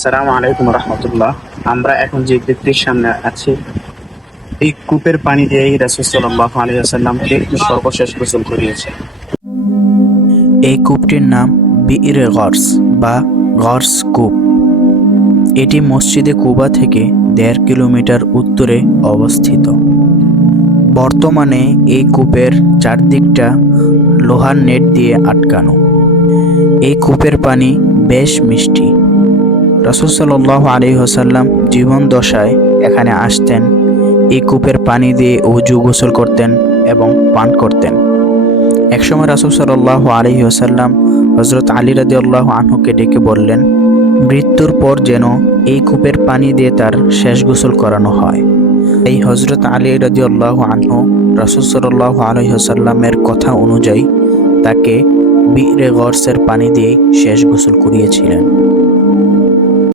আসসালামু আলাইকুম রহমতুল্লাহ। আমরা এখন যে ব্যক্তির সামনে আছি, এই কূপের পানি দিয়েই রাসুল সাল্লাহ আলিয়াল্লামকে সর্বশেষ গোসল করিয়েছে। এই কূপটির নাম বিইর গর্স বা গর্স কূপ। এটি মসজিদে কুবা থেকে দেড় কিলোমিটার উত্তরে অবস্থিত। বর্তমানে এই কূপের চারদিকটা লোহার নেট দিয়ে আটকানো। এই কূপের পানি বেশ মিষ্টি। রসুল সাল্লাহ আলী হোসাল্লাম জীবন দশায় এখানে আসতেন। এই কূপের পানি দিয়ে উজু গোসল করতেন এবং পান করতেন। একসময় রাসুল সাল্লাহ আলী ওসাল্লাম হজরত আলী রাজি আল্লাহ আনহুকে ডেকে বললেন, মৃত্যুর পর যেন এই কূপের পানি দিয়ে তার শেষ গোসল করানো হয়। এই হজরত আলী রাজি আল্লাহ আনহু রাসুল সাল্লাহ আলী ওসাল্লামের কথা অনুযায়ী তাকে বীরে গর্সের পানি দিয়েই শেষ গোসল করিয়েছিলেন।